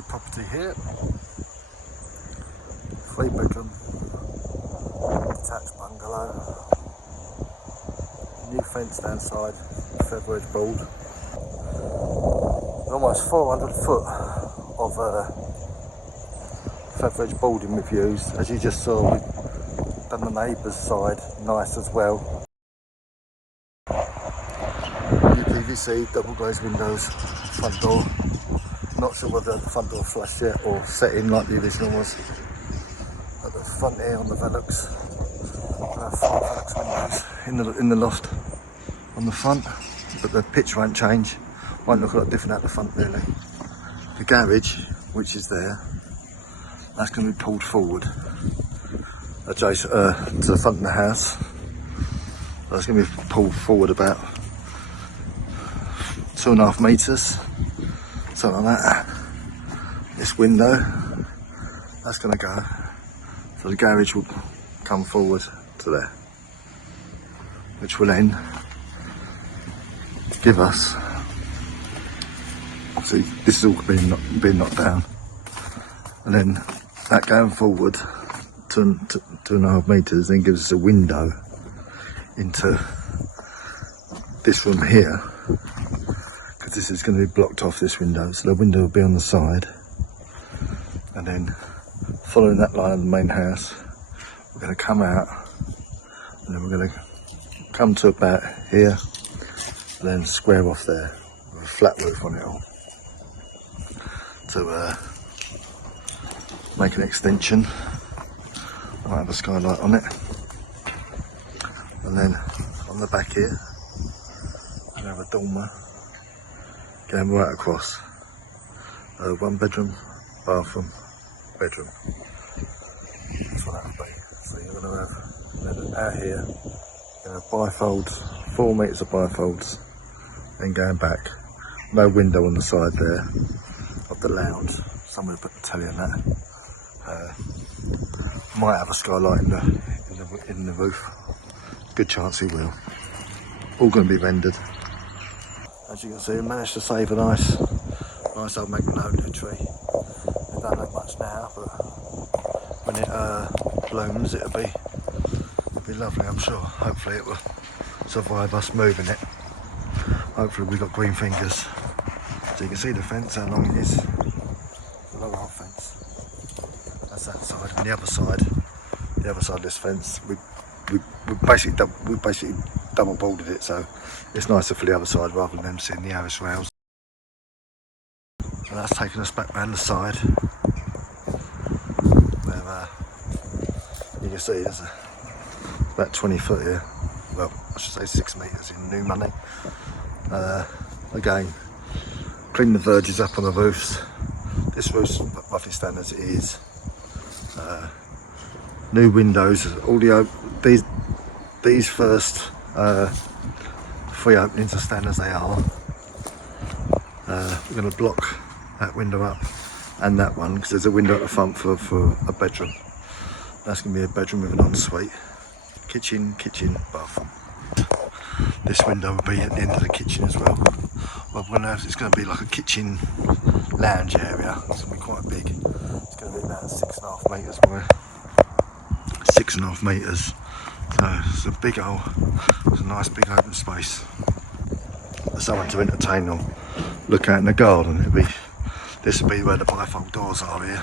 the property here. 3-bedroom detached bungalow. New fence downside, feather edge board. Almost 400 foot of feather edge boarding we've used. As you just saw, we've done the neighbour's side nice as well. New PVC, double glazed windows, front door. Not sure whether the front door flush yet or set in like the original was. At the front here on the Velux, 5 Velux windows in the loft on the front, but the pitch won't change. Won't look a lot different out the front really. The garage, which is there, that's going to be pulled forward adjacent to the front of the house. That's going to be pulled forward about 2.5 metres, something like that. This window, that's going to go, so the garage will come forward to there, which will then give us, see, this is all being knocked down, and then that going forward 2.5 metres then gives us a window into this room here, because this is going to be blocked off, this window, so the window will be on the side, and then following that line of the main house we're going to come out, and then we're going to come to about here and then square off there with a flat roof on it all to make an extension. I might have a skylight on it, and then on the back here I have a dormer going right across. 1 bedroom, bathroom, bedroom. That's what that would be. So you're going to have, then out here, you're going to have bifolds, 4 metres of bifolds, then going back. No window on the side there of the lounge. Somebody put the telly on that. Might have a skylight in the roof. Good chance he will. All going to be rendered. As you can see, we managed to save a nice old magnolia tree. It don't look much now, but when it blooms, it'll be lovely, I'm sure. Hopefully it will survive us moving it. Hopefully we've got green fingers. So you can see the fence, how long it is. It's a long old fence. That's that side. And the other side of this fence, we basically double boarded it, so it's nicer for the other side rather than them seeing the Harris rails. And that's taking us back round the side, where you can see there's about 20 foot here. Well, I should say 6 metres in new money. Again, clean the verges up on the roofs. This roof's roughly standard as it is. New windows. All these first 3 openings are standard as they are. We're going to block that window up and that one, because there's a window at the front for a bedroom. That's going to be a bedroom with an ensuite. Kitchen, bathroom. This window will be at the end of the kitchen as well. Well, it's going to be like a kitchen lounge area. It's going to be quite big. It's going to be about 6.5 metres wide. 6.5 metres. So it's a big old, it's a nice big open space for someone to entertain or look out in the garden. This will be where the bifold doors are here,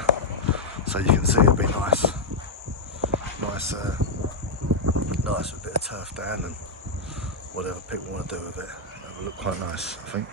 so you can see it'll be nice with a bit of turf down and whatever people want to do with it. It'll look quite nice, I think.